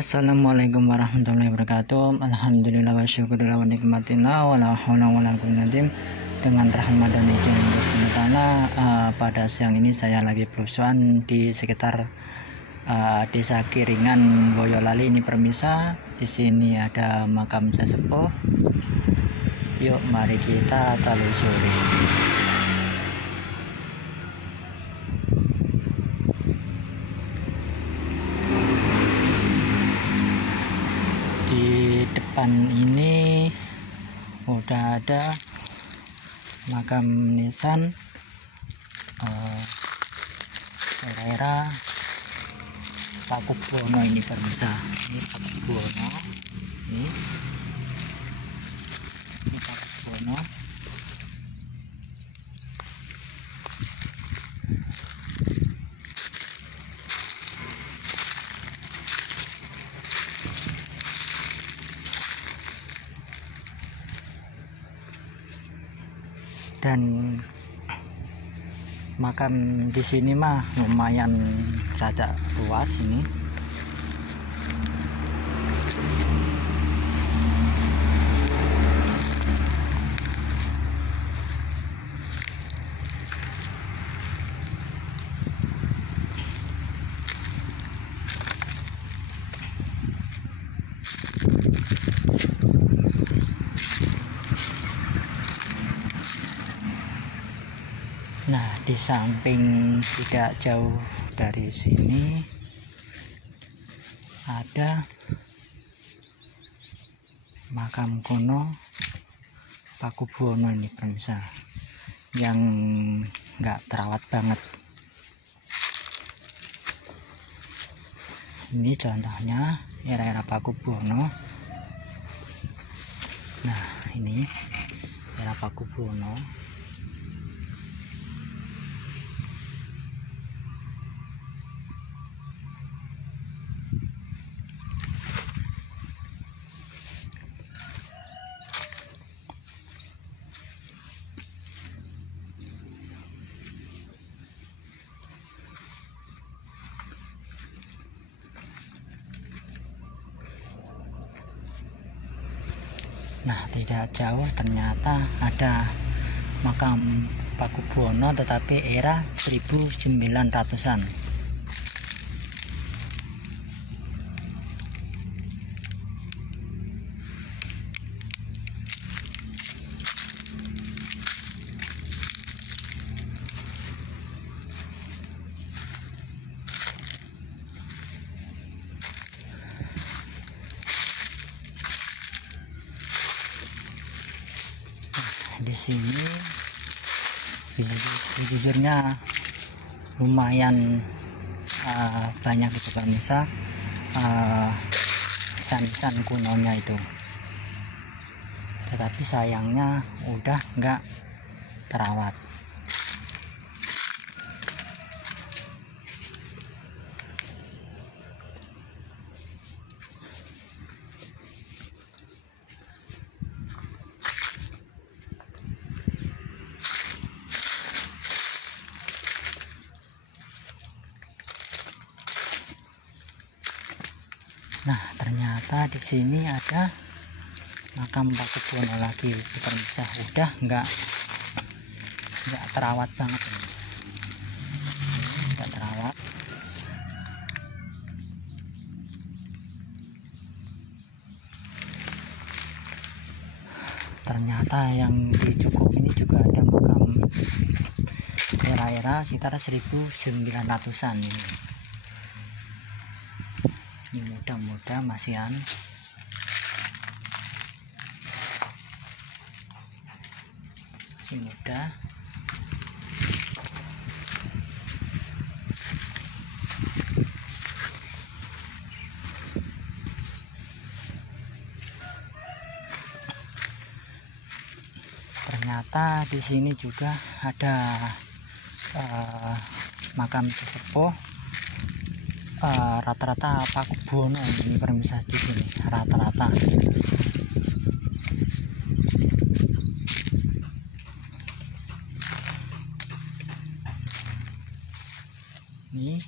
Assalamualaikum warahmatullahi wabarakatuh. Alhamdulillah wa syukurillah wa nikmatillah wa la haula wa la quwwata dengan rahmat dan izin Allah Subhanahu wa taala. Pada siang ini saya lagi belusuan di sekitar Desa Kiringan, Boyolali ini permisa. Di sini ada makam sesepuh. Yuk mari kita telusuri. Di depan ini udah ada makam nisan daerah Pakubuwono ini permisa. Ini Pakubuwono, ini Pakubuwono. Dan makam di sini mah lumayan rada luas ini. Nah, di samping tidak jauh dari sini ada makam kuno Pakubuwono ini pemirsa, yang nggak terawat banget. Ini contohnya era-era Pakubuwono. Nah, ini era Pakubuwono. Nah, tidak jauh ternyata ada makam Pakubuwono tetapi era 1900-an. Di sini sejujurnya lumayan banyak itu pemirsa, nisan-nisan kunonya itu, tetapi sayangnya udah nggak terawat. Nah, ternyata di sini ada makam Pakubuwono lagi pemirsa, udah nggak terawat banget ini. Nggak terawat. Ternyata yang di Cukup ini juga ada makam era-era sekitar 1900-an ini. Ini muda-muda masihan. Masih muda. Ternyata di sini juga ada makam sesepuh. Rata-rata Pakubuwono ini permisa di sini rata-rata. Ini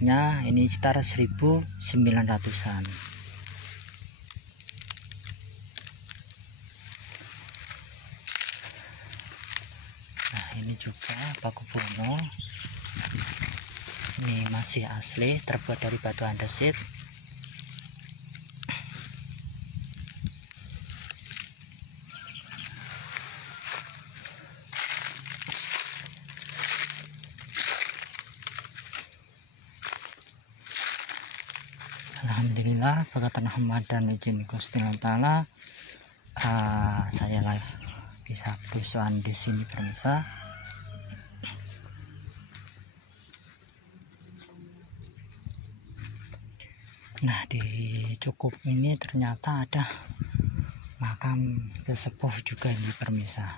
umurnya ini sekitar 1900-an. Nah ini juga Paku Buwono, ini masih asli, terbuat dari batu andesit. Alhamdulillah berkat rahmat dan izin Gusti Allah Ta'ala, saya lah bisa berusuhan di sini pemirsa. Nah di Cukup ini ternyata ada makam sesepuh juga ini pemirsa.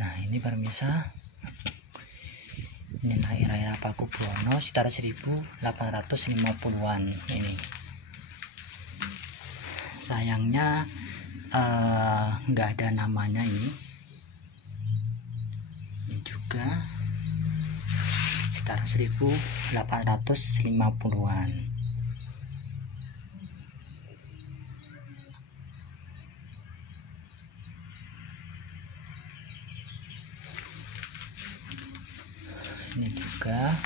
Nah ini pemirsa, ini era-era Paku Buwono sekitar 1850-an ini. Sayangnya nggak ada namanya ini juga sekitar 1850-an. Ini juga,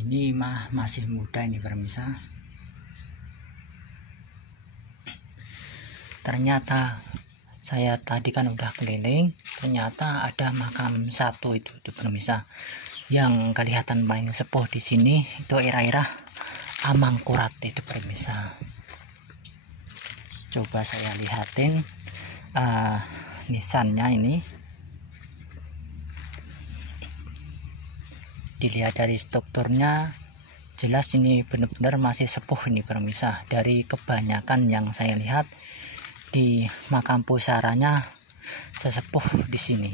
ini masih muda ini pemirsa. Ternyata saya tadi kan udah keliling, ternyata ada makam satu itu pemirsa, yang kelihatan paling sepuh di sini itu era-era Amangkurat itu pemirsa. Coba saya lihatin nisannya ini. Dilihat dari strukturnya jelas ini benar-benar masih sepuh ini pemirsa. Dari kebanyakan yang saya lihat di makam pusaranya sesepuh di sini.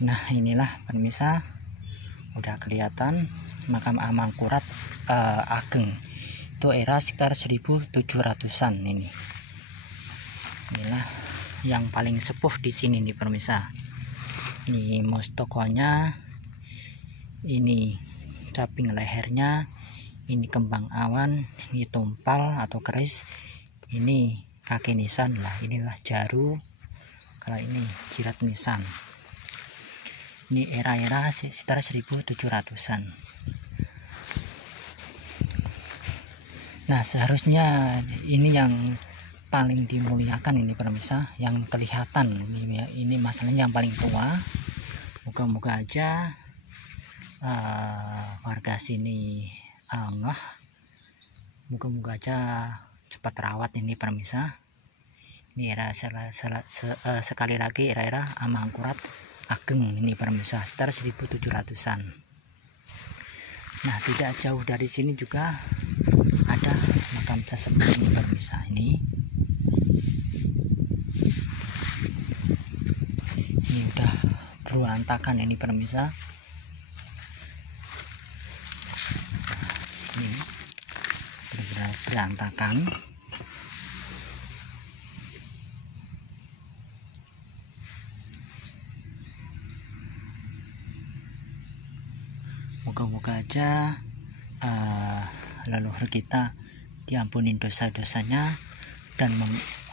Nah inilah pemirsa, udah kelihatan makam Amangkurat Ageng itu era sekitar 1700-an ini. Inilah yang paling sepuh di sini nih pemirsa. Ini mostokonya, ini caping lehernya, ini kembang awan, ini tumpal atau keris, ini kaki nisan lah, inilah jaru, kalau ini jirat nisan. Ini era-era sekitar 1700-an. Nah seharusnya ini yang paling dimuliakan ini pemirsa, yang kelihatan ini masalahnya yang paling tua. Moga-moga aja warga sini moga-moga aja cepat rawat ini pemirsa. Ini era sekali lagi era-era Amangkurat Ageng ini pemirsa, sekitar 1700-an. Nah tidak jauh dari sini juga ada makam sesepuh ini pemirsa. Ini udah berantakan ini pemirsa. Ini benar-benar berantakan. Moga-moga aja leluhur kita diampuni dosa-dosanya dan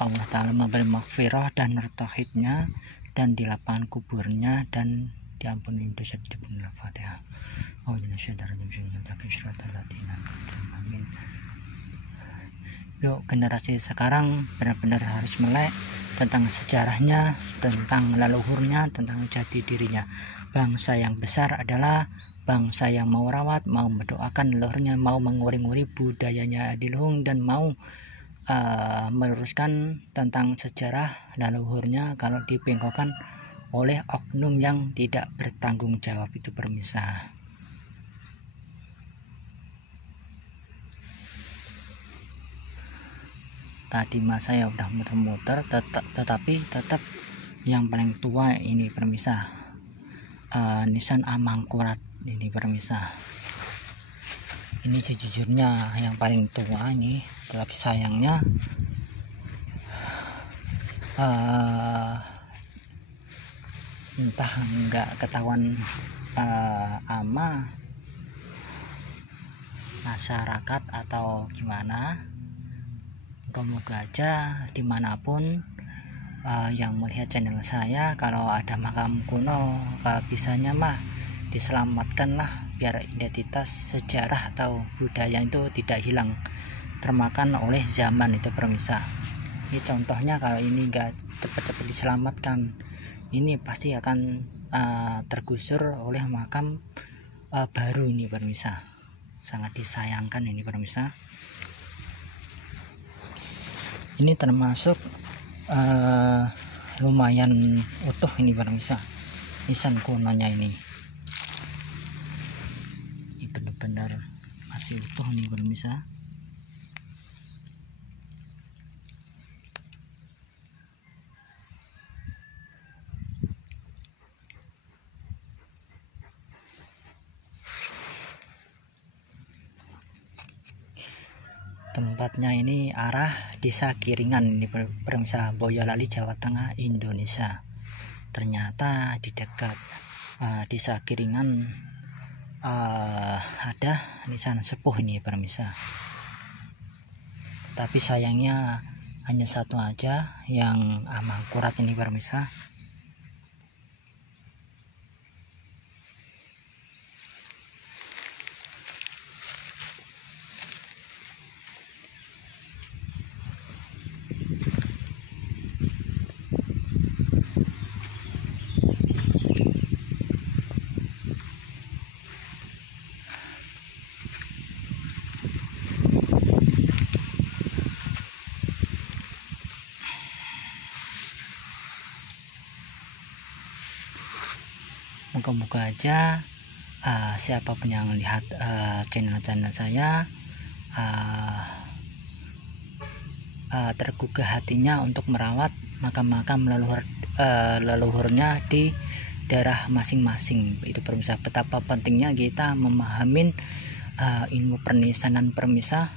Allah Ta'ala memberi maghfirah dan tauhidnya, dan di lapangan kuburnya, dan diampuni dosa-dosanya. Al-Fatihah. Yuk generasi sekarang benar-benar harus melek tentang sejarahnya, tentang leluhurnya, tentang jati dirinya. Bangsa yang besar adalah bangsa yang mau rawat, mau mendoakan leluhurnya, mau menguri-nguri budayanya adiluhung, dan mau meluruskan tentang sejarah leluhurnya kalau dibengkokkan oleh oknum yang tidak bertanggung jawab itu pemirsa. Tadi mas saya udah muter-muter, tetapi tetap yang paling tua ini pemirsa, nisan Amangkurat ini pemirsa. Ini sejujurnya yang paling tua ini, tapi sayangnya entah nggak ketahuan ama masyarakat atau gimana. Moga-moga aja dimanapun yang melihat channel saya, kalau ada makam kuno, kalau bisanya mah diselamatkan lah, biar identitas sejarah atau budaya itu tidak hilang termakan oleh zaman itu permisa. Ini contohnya, kalau ini enggak cepat-cepat diselamatkan, ini pasti akan tergusur oleh makam baru ini permisa. Sangat disayangkan ini permisa. Ini termasuk lumayan utuh ini permisa, nisan kunonya ini benar-benar masih utuh nih permisa. Tempatnya ini arah Desa Kiringan ini permisa, Boyolali, Jawa Tengah, Indonesia. Ternyata di dekat Desa Kiringan ada nisan sepuh ini permisa, tapi sayangnya hanya satu aja yang akurat ini permisa. Moga-moga aja siapapun yang lihat channel saya tergugah hatinya untuk merawat makam-makam leluhurnya di daerah masing-masing. Itu permisa, betapa pentingnya kita memahamin ilmu pernisanan permisa.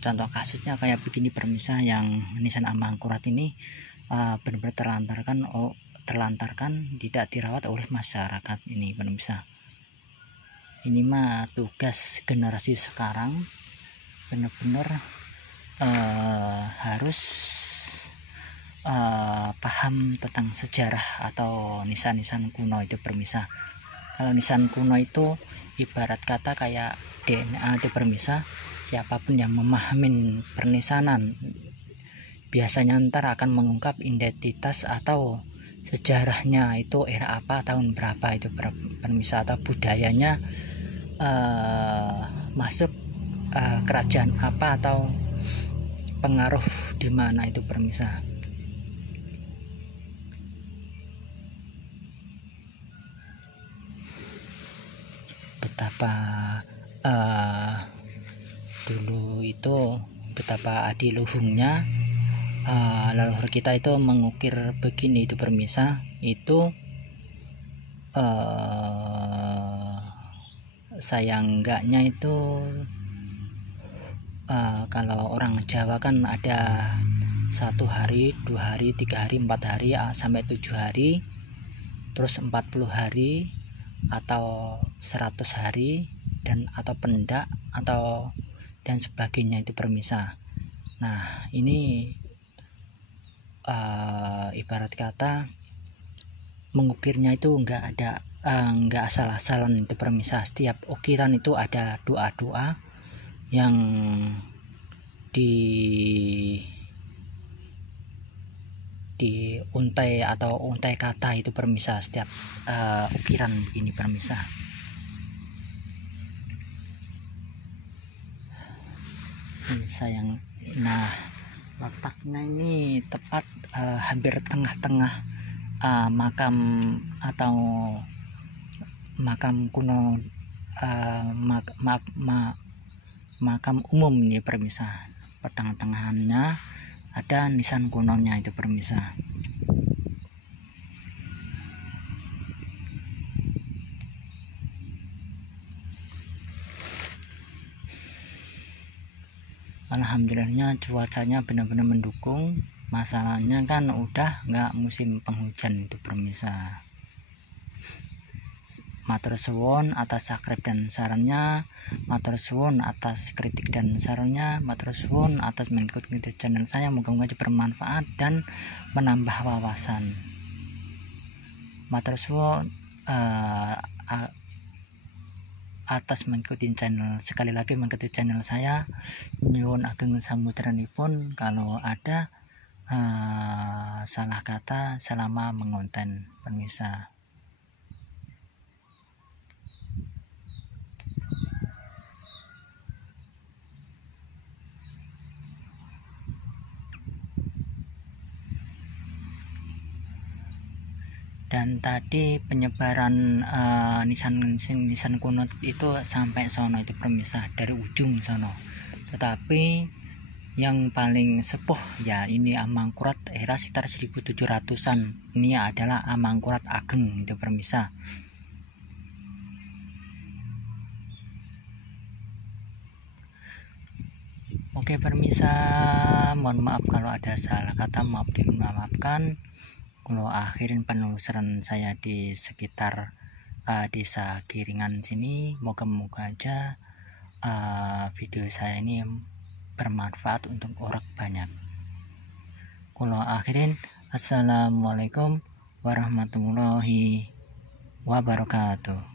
Contoh kasusnya kayak begini permisa, yang nisan akurat ini benar-benar terlantarkan tidak dirawat oleh masyarakat ini permisa. Ini mah tugas generasi sekarang, benar-benar harus paham tentang sejarah atau nisan-nisan kuno itu permisa. Kalau nisan kuno itu ibarat kata kayak DNA itu permisa. Siapapun yang memahami pernisanan biasanya ntar akan mengungkap identitas atau sejarahnya, itu era apa, tahun berapa itu permisa, atau budayanya masuk kerajaan apa atau pengaruh di mana itu permisa. Betapa dulu itu, betapa adiluhungnya leluhur kita itu mengukir begini itu permisa. Itu sayang enggaknya itu kalau orang Jawa kan ada 1 hari, 2 hari, 3 hari, 4 hari sampai 7 hari, terus 40 hari atau 100 hari, dan atau pendak atau dan sebagainya itu permisa. Nah ini ibarat kata mengukirnya itu enggak asal-asalan itu permisa. Setiap ukiran itu ada doa-doa yang di untai atau untai kata itu permisa. Setiap ukiran begini permisa. Sayang, nah letaknya ini tepat hampir tengah-tengah makam atau makam kuno, makam umum ini permisa. Pertengah-tengahannya ada nisan kunonya itu permisa. Alhamdulillahnya cuacanya benar-benar mendukung. Masalahnya kan udah nggak musim penghujan itu permisa. Matur suwun atas subscribe dan sarannya, matur suwun atas kritik dan sarannya, matur suwun atas mengikuti channel saya. Moga-moga bermanfaat dan menambah wawasan. Matur suwun atas mengikuti channel, sekali lagi mengikuti channel saya. Nyuwun ageng samudranipun kalau ada salah kata selama mengonten pemirsa. Dan tadi penyebaran nisan kunut itu sampai sono itu pemirsa, dari ujung sono. Tetapi yang paling sepuh ya ini Amangkurat era sekitar 1700-an. Ini adalah Amangkurat Ageng itu pemirsa. Oke pemirsa, mohon maaf kalau ada salah kata, maaf dimaafkan. Kalau akhirin penelusuran saya di sekitar desa Giringan sini, moga-moga aja video saya ini bermanfaat untuk orang banyak. Kalau akhirin, assalamualaikum warahmatullahi wabarakatuh.